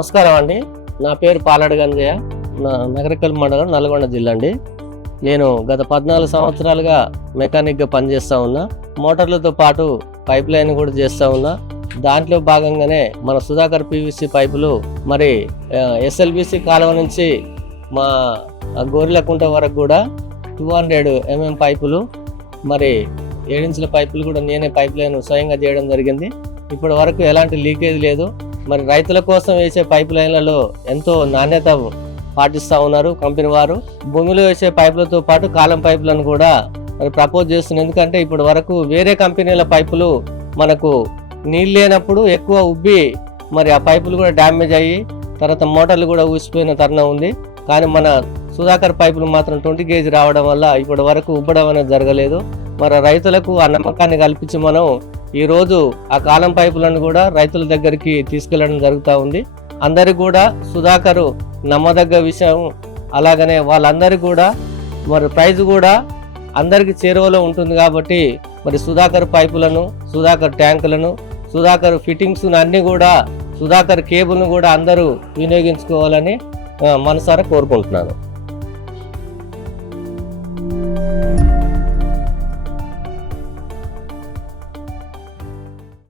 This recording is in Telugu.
నమస్కారం అండి. నా పేరు పాలడు గంజయ్య. నగరికల్ మండలం, నల్గొండ జిల్లా అండి. నేను గత 14 సంవత్సరాలుగా మెకానిక్గా పనిచేస్తూ ఉన్నా. మోటార్లతో పాటు పైప్ లైన్ కూడా చేస్తూ ఉన్నా. దాంట్లో భాగంగానే మన సుధాకర్ పీవీసీ పైపులు మరి ఎస్ఎల్బిసి కాలువ నుంచి మా గోరిలకుంట వరకు కూడా 200 mm పైపులు, మరి 7 ఇంచుల పైపులు కూడా నేనే పైప్ లైన్ స్వయంగా చేయడం జరిగింది. ఇప్పటి వరకు ఎలాంటి లీకేజ్ లేదు. మరి రైతుల కోసం వేసే పైప్ లైన్లలో ఎంతో నాణ్యత పాటిస్తూ ఉన్నారు కంపెనీ వారు. భూమిలో వేసే పైపులతో పాటు కాలం పైపులను కూడా మరి ప్రపోజ్ చేస్తున్నారు. ఎందుకంటే ఇప్పటి వరకు వేరే కంపెనీల పైపులు మనకు నీళ్ళు లేనప్పుడు ఎక్కువ ఉబ్బి మరి ఆ పైపులు కూడా డ్యామేజ్ అయ్యి తర్వాత మోటార్లు కూడా ఊసిపోయిన తరుణం ఉంది. కానీ మన సుధాకర్ పైపులు మాత్రం 20 gauge రావడం వల్ల ఇప్పటి వరకు ఉబ్బడం అనేది జరగలేదు. మరి రైతులకు ఆ నమ్మకాన్ని కల్పించి మనం ఈరోజు ఆ కాలం పైపులను కూడా రైతుల దగ్గరికి తీసుకెళ్లడం జరుగుతూ ఉంది. అందరికి కూడా సుధాకర్ నమ్మదగ్గ విషయం. అలాగనే వాళ్ళందరికీ కూడా మరి ప్రైజ్ కూడా అందరికి చేరువలో ఉంటుంది. కాబట్టి మరి సుధాకర్ పైపులను, సుధాకర్ ట్యాంకులను, సుధాకర్ ఫిట్టింగ్స్ అన్ని కూడా, సుధాకర్ కేబుల్ను కూడా అందరూ వినియోగించుకోవాలని మనసారా కోరుకుంటున్నాను.